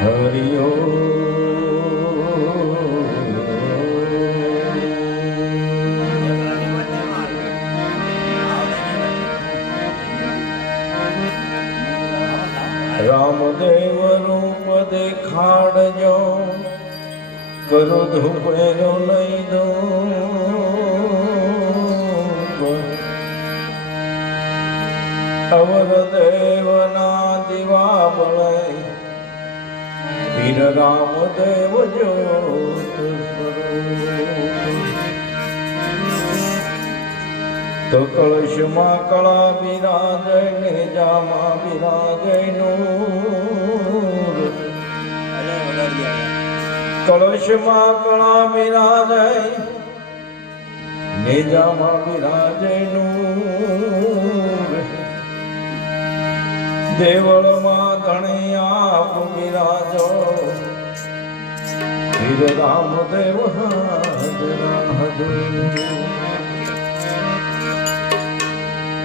હરિયો. રામદેવ રૂપ દેખાડજો કરો ધૂપેરો લઈ દો. અવર દેવના દિવા મળે વીર રામદેવ જ્યોત તો કળશમાં કળા બિરાજ ને જામાં બિરાજ નૂર. કળશમાં કળા બિરાજ નેજામાં બિરાજ નૂર. દેવળમાં કણિયા બિરાજો વીર રામદેવ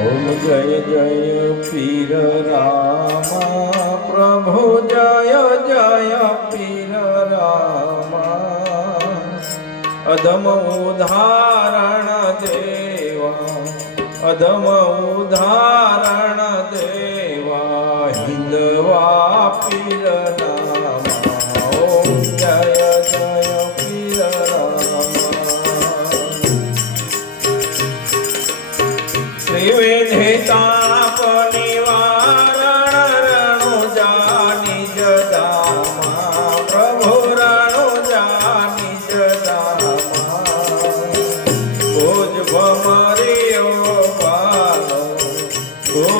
ઓમ જય જય પીર રામ, પ્રભુ જય જય પીર રામ। અધમ ઉદાહરણ દેવા, અધમ ઉદાહરણ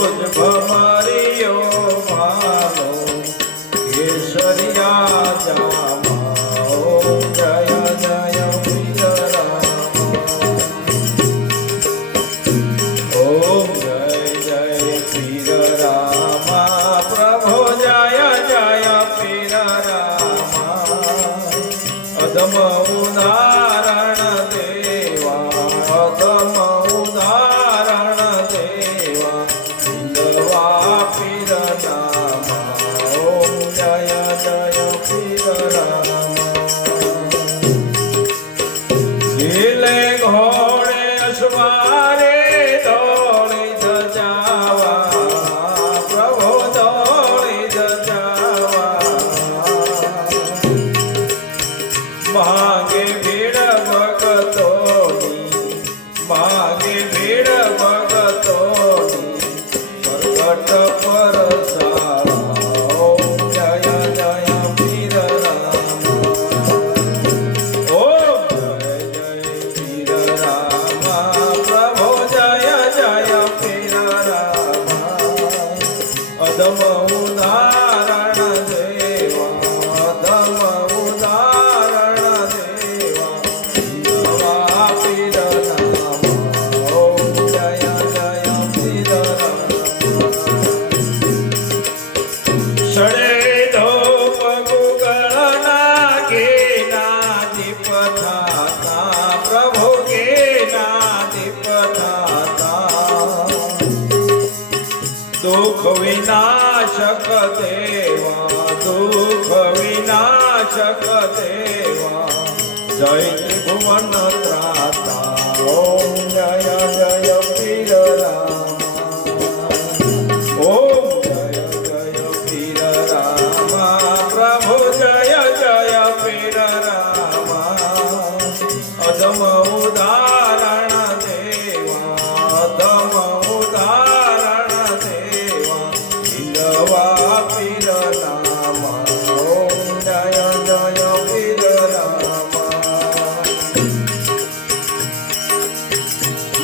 ભમરિયો વિનાશક દેવા દુઃખ વિનાશક દેવા. જય ભુવન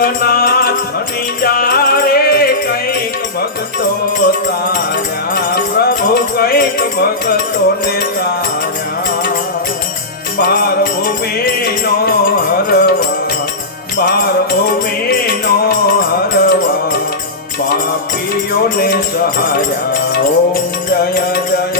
સકળ નાથની જારે કંઈક ભક્તો તાર્યા. પ્રભુ કંઈક ભક્તોને તાર્યા. બાર ભૂમિનો હરવા, બાર ભૂમિનો હરવા પાપીઓને સહાયા ઓમ જય જય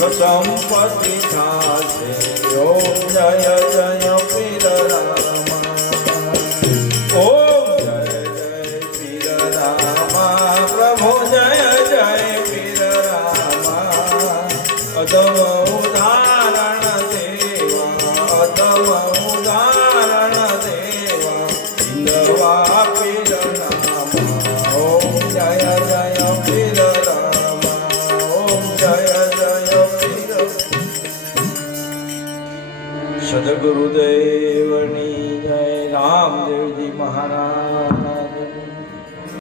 સુખ સંપત્તિ થાશે ઓમ જય જય પીર રામા ઓમ જય જય પીર રામા પ્રભુ જય જય પીર રામા અદમ